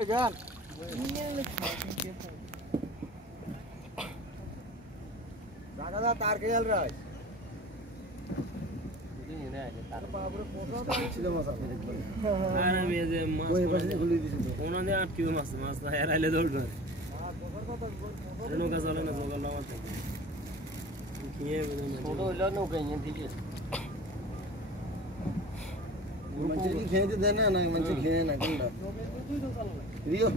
Gan. Jaga tar ke jal raha hai. তার বাবরে পোষা ছিল মাছ আপনি দেখবেন আরে মেজে মাছ ওই পাশে খুলে দিয়েছিল ওনাদের আটকে মাছ মাছ না এরাইলে দৌড় ধরে আর পোষার কথা নৌকা চলে না জোগাড় লাগাতে থাকে কিয়ে বলে না ছোট হইলো নৌকা ইঞ্জিন ঠিক আছে মানুষ কি খেতে দেয় না না মানুষ খেয়ে না কোনটা রিও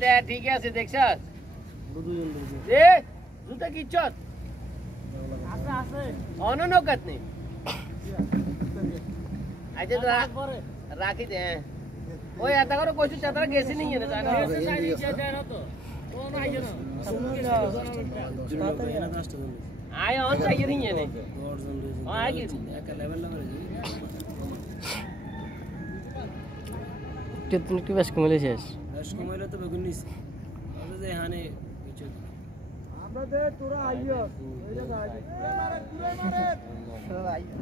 দে ঠিক আছে দেখছস দুজন দে জুতা কি চট আছে আছে অন নৌকাত নেই আজ তো রাখি দে ওই এত করে কইছি চাদরা গেছে নি না জানা গেছে সাইডে যায় না তো কোন আইছে না আয় অন যাই নি নে আয় কি এক লেভেল না করে कितने की बस कमले শেষ बस कमले तो বেগুন নিছে আজ যে হানে কিছু আমরা দে তোরা আইও ওই জায়গা আইও তুই মারে সব আইও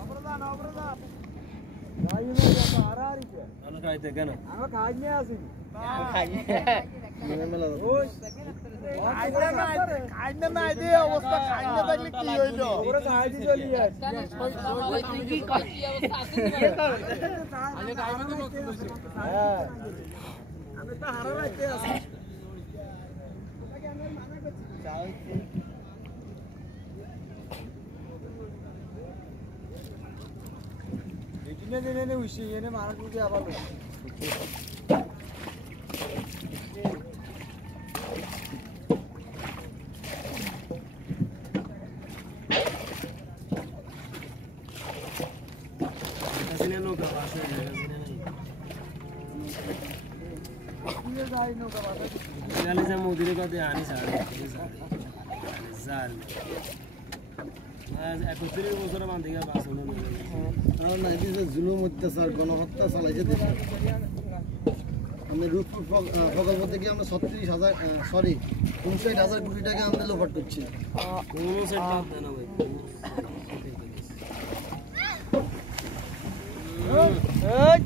অবরদান অবরদান গাইও না তো আরারি কে আমরা খাইতে কেন আমরা খাইনি আসি খাইনি মেলা মেলা ওই খাইনা না দে অবস্থা খাইনা থাকলে কি হইলো ওরে খাইদি চলি যায় ওই তুই কি কই অবস্থা আছে আমি খাইনা তো হ্যাঁ আমি তো হারাইতে আছি আমি মানা করছি চাইতে এখানে দেনে উইছি এনে মারা দিতে আবার जा मोदी का दे आने सारे जाल आज 31 বছর বাঁধিগা বাস হলো আর না এই যে জুলুম অত্যাচার গণহত্যা চালাইছে দেশে আমরা রূপপুর প্রকল্প থেকে আমরা 36000 সরি 59000 কোটি টাকা আমরা লোপাট করছি কোন সেট বাদ দেনা ভাই এই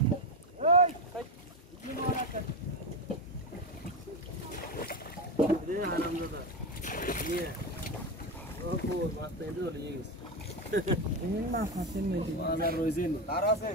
ये हरामजादा ये ओ को बात पे तो ले गए इन ना फासे में बाजार रोइसे नहीं तारा से